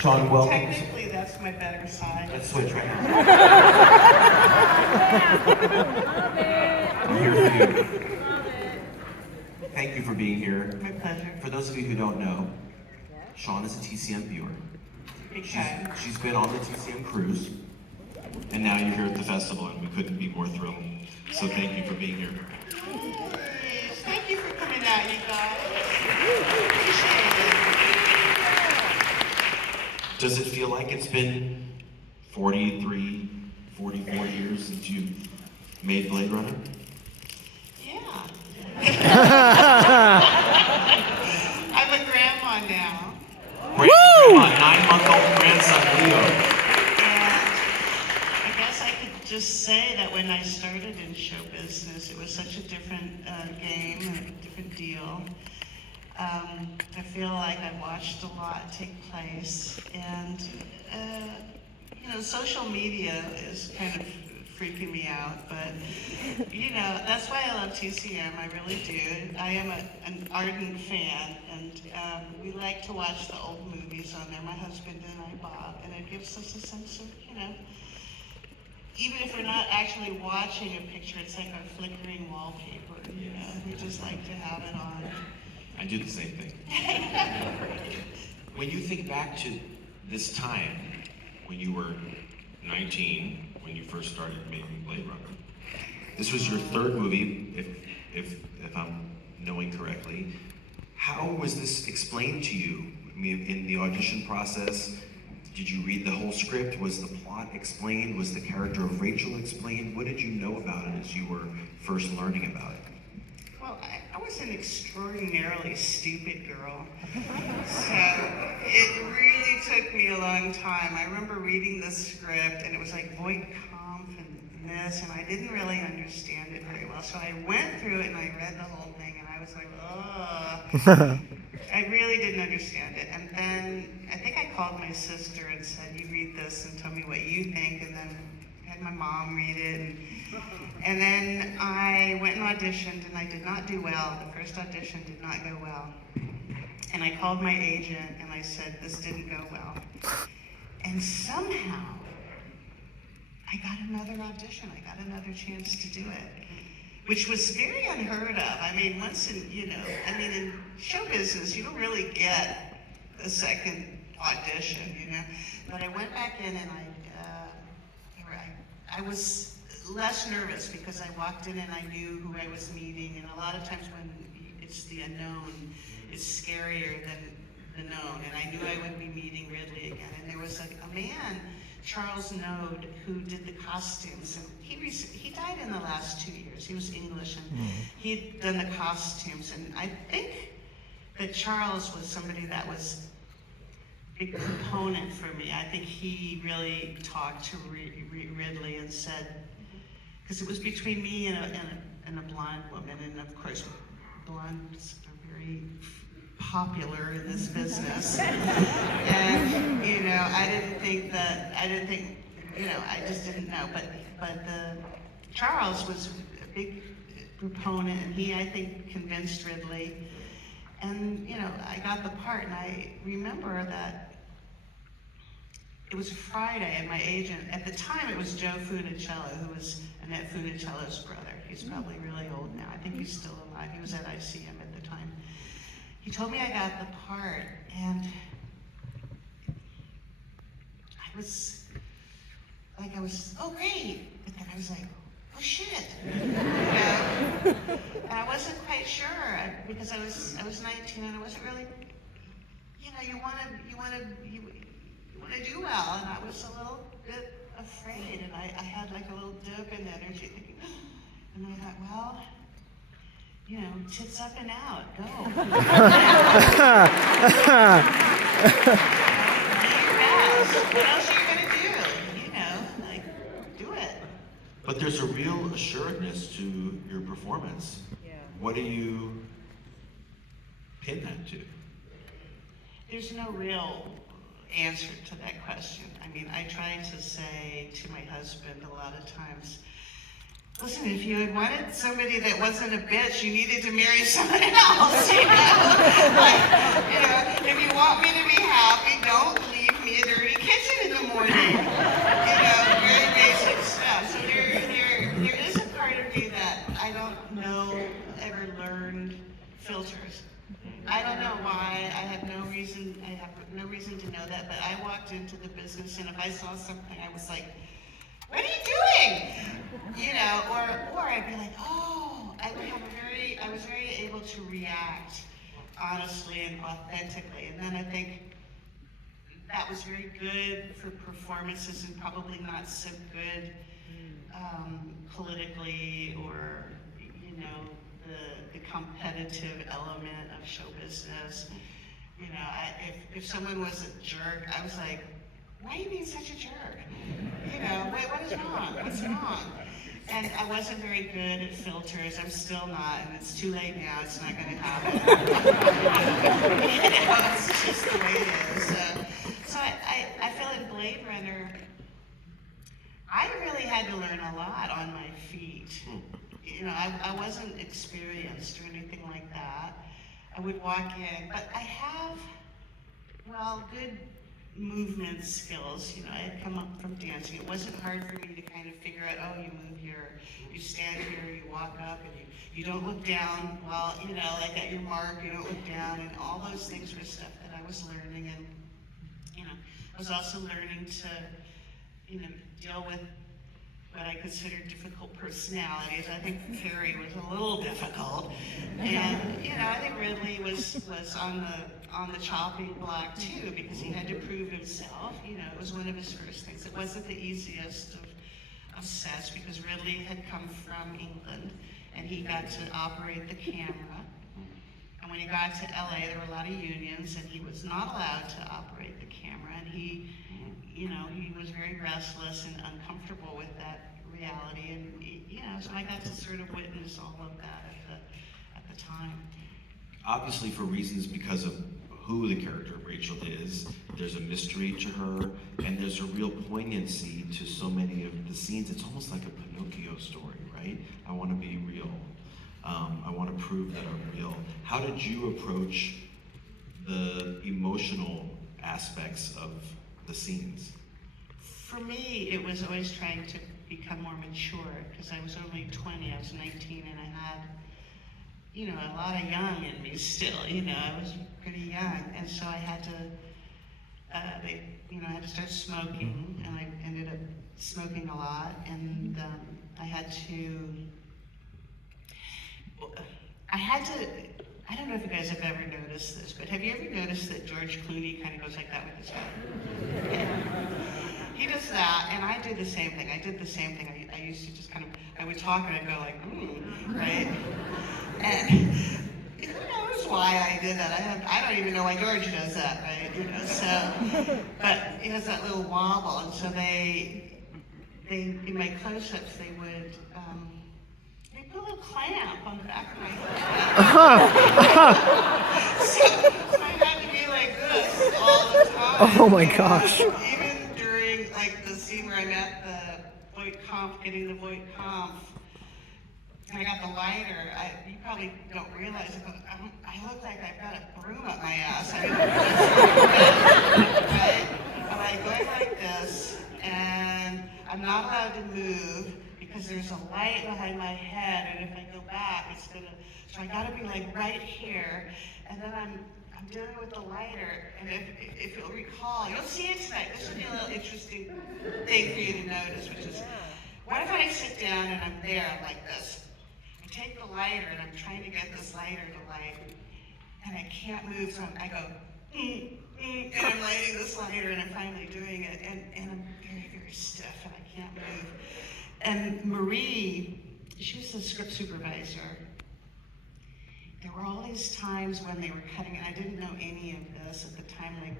Sean, welcome. Technically, that's my better side. Let's switch right now. I'm here for you. Thank you for being here. My pleasure. For those of you who don't know, Sean is a TCM viewer. She's been on the TCM cruise, and now you're here at the festival, and we couldn't be more thrilled. So thank you for being here. Thank you for coming out, you guys. Appreciate it. Does it feel like it's been 43, 44 years since you made Blade Runner? Yeah. I'm a grandma now. Grandma, 9-month-old grandson, Leo. And I guess I could just say that when I started in show business, it was such a different game, a different deal. I feel like I watched a lot take place, and social media is kind of freaking me out, but that's why I love TCM. I really do. I am an ardent fan, and we like to watch the old movies on there, my husband and I, Bob, and it gives us a sense of, even if we're not actually watching a picture, it's like our flickering wallpaper, we just like to have it on. I do the same thing. When you think back to this time, when you were 19, when you first started making Blade Runner, this was your third movie, if I'm knowing correctly. How was this explained to you? I mean, in the audition process, did you read the whole script? Was the plot explained? Was the character of Rachel explained? What did you know about it as you were first learning about it? Well, I was an extraordinarily stupid girl, so it really took me a long time. I remember reading the script, and it was like Voight Kampf and this, and I didn't really understand it very well. So I went through it, and I read the whole thing, and I was like, oh. I really didn't understand it. And then I think I called my sister and said, you read this and tell me what you think, and then I had my mom read it, and then I went and auditioned, and I did not do well. The first audition did not go well. And I called my agent, and I said, this didn't go well. And somehow, I got another audition. I got another chance to do it, which was very unheard of. I mean, in show business, you don't really get a second audition, But I went back in, and I was less nervous because I walked in and I knew who I was meeting, and a lot of times when it's the unknown, it's scarier than the known, and I knew I would be meeting Ridley again. And there was a man, Charles Node, who did the costumes, and he died in the last 2 years. He was English, and he'd done the costumes, and I think that Charles was somebody that was a big component for me. I think he really talked to Ridley and said, because it was between me and a blonde woman, and of course, blondes are very popular in this business. And I just didn't know. But Charles was a big proponent, and he, I think, convinced Ridley. And I got the part, and I remember that it was a Friday, and my agent, at the time it was Joe Funicello, who was Annette Funicello's brother. He's probably really old now. I think he's still alive. He was at ICM at the time. He told me I got the part, and I was, oh great, but then I was like, oh shit, And I wasn't quite sure, because I was 19, and I wasn't really, you want to do well, and I was a little bit afraid, and I had like a little dip in energy, thinking, and I thought, well, tits up and out, go. Do your best. What else are you gonna do? Do it. But there's a real assuredness to your performance. Yeah. What do you pin that to? There's no real answer to that question. I mean, I try to say to my husband a lot of times, listen, if you had wanted somebody that wasn't a bitch, you needed to marry someone else, If you want me to be happy, don't leave me filters. I don't know why. I have no reason to know that, but I walked into the business, and if I saw something, I was like, "What are you doing?" You know, or I'd be like, "Oh," I was very able to react honestly and authentically, and then I think that was very good for performances and probably not so good politically or, you know, the competitive element of show business. You know, if someone was a jerk, I was like, why are you being such a jerk? You know, what is wrong? What's wrong? And I wasn't very good at filters. I'm still not, and it's too late now. It's not going to happen. You know, it's just the way it is. So I feel in Blade Runner, I really had to learn a lot on my feet. You know, I wasn't experienced or anything like that. I would walk in, but I have, well, good movement skills. You know, I had come up from dancing. It wasn't hard for me to kind of figure out, oh, you move here, you stand here, you walk up, and you don't look down while, you know, like at your mark, you don't look down, and all those things were stuff that I was learning. And, you know, I was also learning to, you know, deal with what I considered difficult personalities. I think Carrie was a little difficult, and you know, I think Ridley was on the chopping block too, because he had to prove himself. You know, it was one of his first things. It wasn't the easiest of sets because Ridley had come from England, and he got to operate the camera. And when he got to LA, there were a lot of unions, and he was not allowed to operate the camera, and he, you know, he was very restless and uncomfortable with that reality, and you know, so I got to sort of witness all of that at the time. Obviously, for reasons because of who the character of Rachel is, there's a mystery to her, and there's a real poignancy to so many of the scenes. It's almost like a Pinocchio story, right? I want to be real. I want to prove that I'm real. How did you approach the emotional aspects of the scenes? For me, it was always trying to become more mature, because I was only 20, I was 19, and I had, you know, a lot of young in me still, you know, I was pretty young, and so I had to, I had to start smoking, and I ended up smoking a lot, and I don't know if you guys have ever noticed this, but have you ever noticed that George Clooney kind of goes like that with his head? Yeah. He does that, and I did the same thing. I did the same thing. I used to just kind of, I would talk and I'd go like, right? And who knows why I did that? I don't even know why George does that, right? You know, so, but he has that little wobble, and so they in my close-ups, they would, they put a little clamp on the back of my head. So I had to be like this all the time. Oh my gosh. Even during like the scene where I'm at the Voight Kampf, getting the Voight Kampf, and I got the lighter, you probably don't realize it, but I look like I've got a broom up my ass. I mean, right? I'm like going like this, and I'm not allowed to move because there's a light behind my head, and if I go back, it's gonna. So I gotta be like right here, and then I'm dealing with the lighter, and if you'll recall, you'll see it tonight. This will be a little interesting thing for you to notice, which is, what if I sit down and I'm there, I'm like this. I take the lighter and I'm trying to get this lighter to light, and I can't move, so I go, and I'm lighting this lighter, and I'm finally doing it, and I'm very, very stiff, and I can't move. And Marie, she was the script supervisor. There were all these times when they were cutting, and I didn't know any of this at the time, like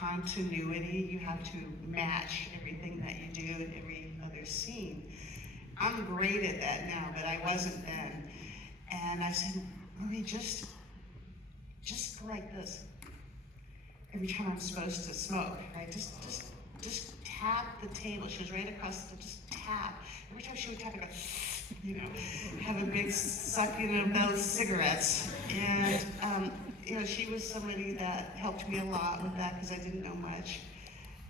continuity. You have to match everything that you do in every other scene. I'm great at that now, but I wasn't then. And I said, Marie, just like this. Every time I'm supposed to smoke, right? Just tap the table. She was right across the, just tap. Every time she would tap, I go, you know, have a big sucking of those cigarettes. And, you know, she was somebody that helped me a lot with that because I didn't know much.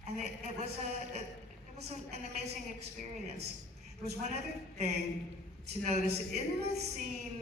And it was an amazing experience. There was one other thing to notice in the scene